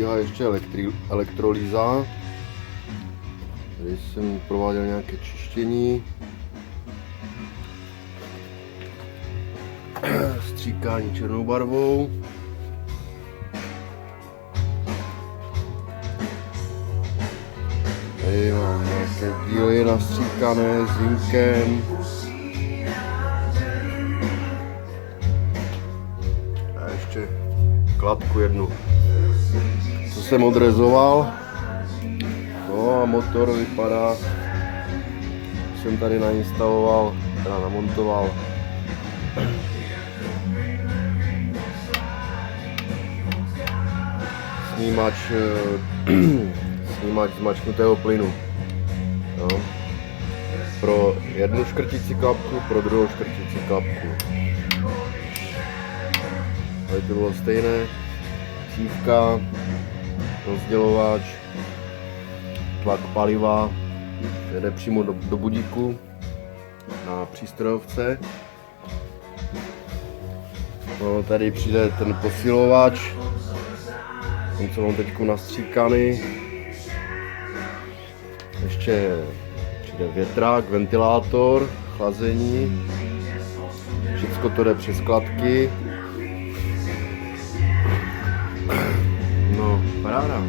probíhá ještě elektrolýza. Tady jsem prováděl nějaké čištění. Stříkání černou barvou. Tady mám nějaké díly nastříkané s vínkem. A ještě kladku jednu, co jsem odrezoval. No a motor vypadá, jsem tady nainstaloval, teda namontoval. Snímač zmačknutého plynu. Jo. Pro jednu škrtící klapku, pro druhou škrtící klapku. Tady to bylo stejné. Cívka, rozdělovač, tlak paliva, jde přímo do budíku na přístrojovce. No, tady přijde ten posilovač, ten, co mám teď nastříkaný. Ještě přijde větrák, ventilátor, chlazení. Všechno to jde přes kladky. No, paráda.